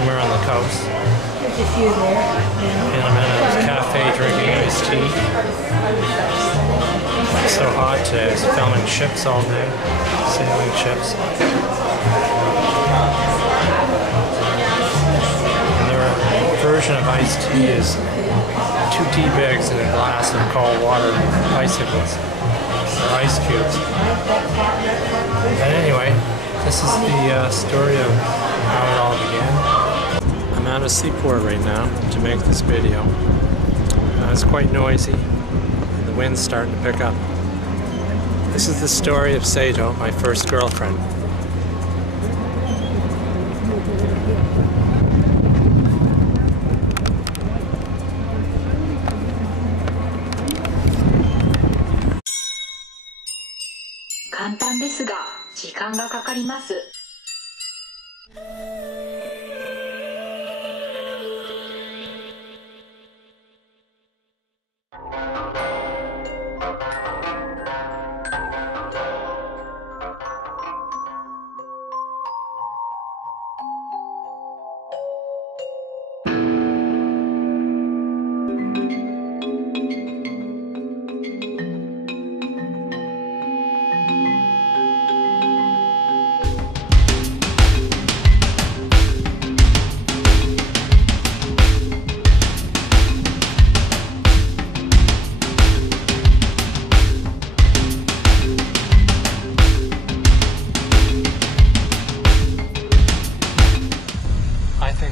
somewhere on the coast. There's a few there. Yeah. And I'm at a cafe drinking iced tea. It's so hot today. I was filming ships all day, sailing ships. And their version of iced tea is 2 tea bags in a glass of cold water, icicles, or ice cubes. But anyway, this is the story of how it all began. I'm at a seaport right now to make this video. It's quite noisy, and the wind's starting to pick up. This is the story of Seto, my first girlfriend.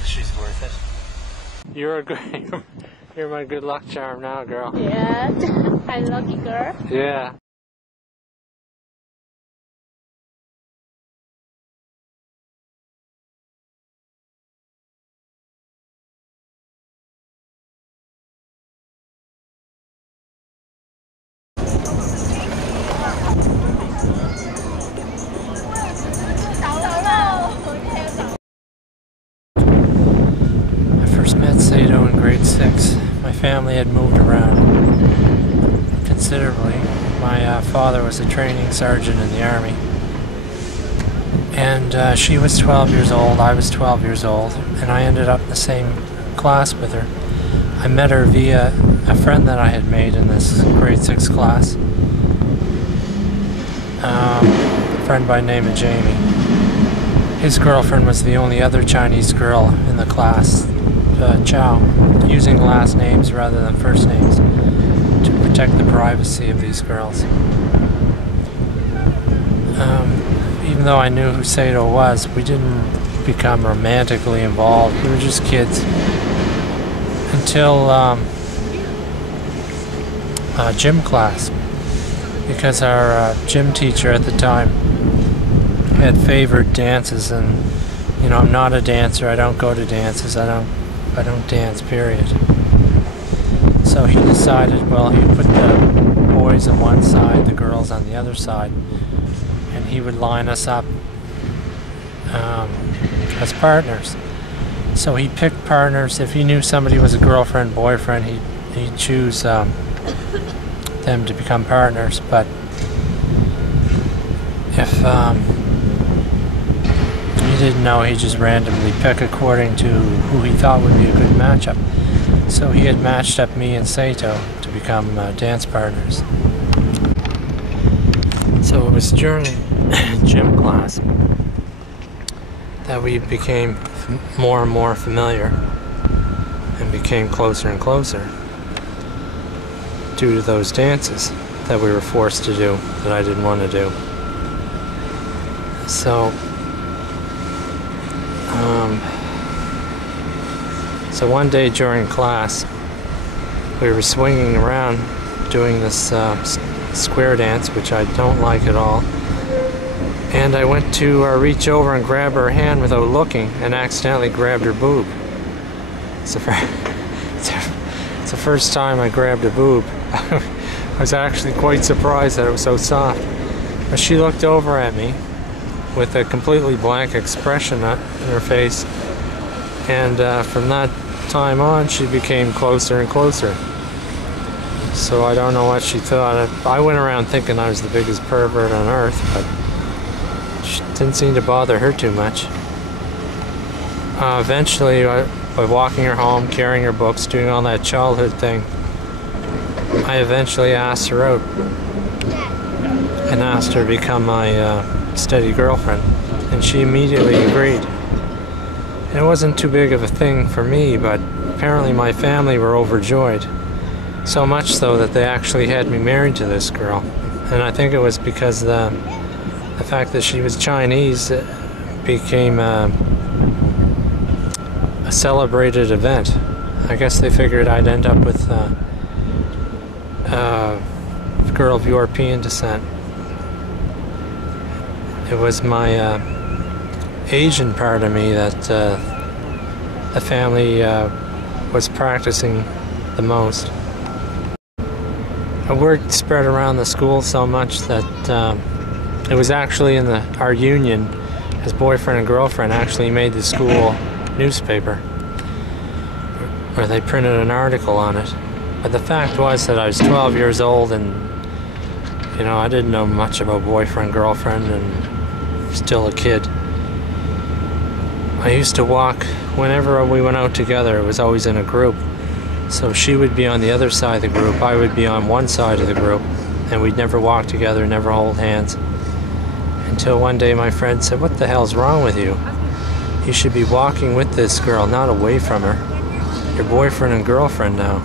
She's worth it. You're my good luck charm now, girl. Yeah, I'm lucky girl. Yeah. Met Seto in grade 6. My family had moved around considerably. My father was a training sergeant in the army, and she was 12 years old, I was 12 years old, and I ended up in the same class with her. I met her via a friend that I had made in this grade 6 class, a friend by the name of Jamie. His girlfriend was the only other Chinese girl in the class. Chow, using last names rather than first names to protect the privacy of these girls. Even though I knew who Seto was, we didn't become romantically involved. We were just kids until gym class, because our gym teacher at the time had favored dances, and you know, I'm not a dancer. I don't go to dances. I don't dance, period. So he decided, well, he would put the boys on one side, the girls on the other side, and he would line us up as partners. So he picked partners. If he knew somebody was a girlfriend, boyfriend, he'd choose them to become partners. But if he didn't know, he just randomly picked according to who he thought would be a good matchup. So he had matched up me and Seto to become dance partners. So it was during gym class that we became more and more familiar and became closer and closer due to those dances that we were forced to do that I didn't want to do. So one day during class, we were swinging around doing this square dance, which I don't like at all. And I went to reach over and grab her hand without looking, and accidentally grabbed her boob. It's the first time I grabbed a boob. I was actually quite surprised that it was so soft. But she looked over at me with a completely blank expression in her face, and from that time on she became closer and closer. So I don't know what she thought. I went around thinking I was the biggest pervert on earth, but it didn't seem to bother her too much. Eventually, by walking her home, carrying her books, doing all that childhood thing, I eventually asked her out and asked her to become my steady girlfriend, and she immediately agreed. And it wasn't too big of a thing for me, but apparently my family were overjoyed. So much so that they actually had me married to this girl. And I think it was because the fact that she was Chinese became a celebrated event. I guess they figured I'd end up with a girl of European descent. It was my Asian part of me that the family was practicing the most. The word spread around the school so much that it was actually in our union as boyfriend and girlfriend actually made the school newspaper where they printed an article on it. But the fact was that I was 12 years old and I didn't know much about boyfriend, girlfriend, and still a kid. I used to walk whenever we went out together. It was always in a group. So she would be on the other side of the group, I would be on one side of the group, and we'd never walk together, never hold hands. Until one day my friend said, "What the hell's wrong with you? You should be walking with this girl, not away from her. You're boyfriend and girlfriend now."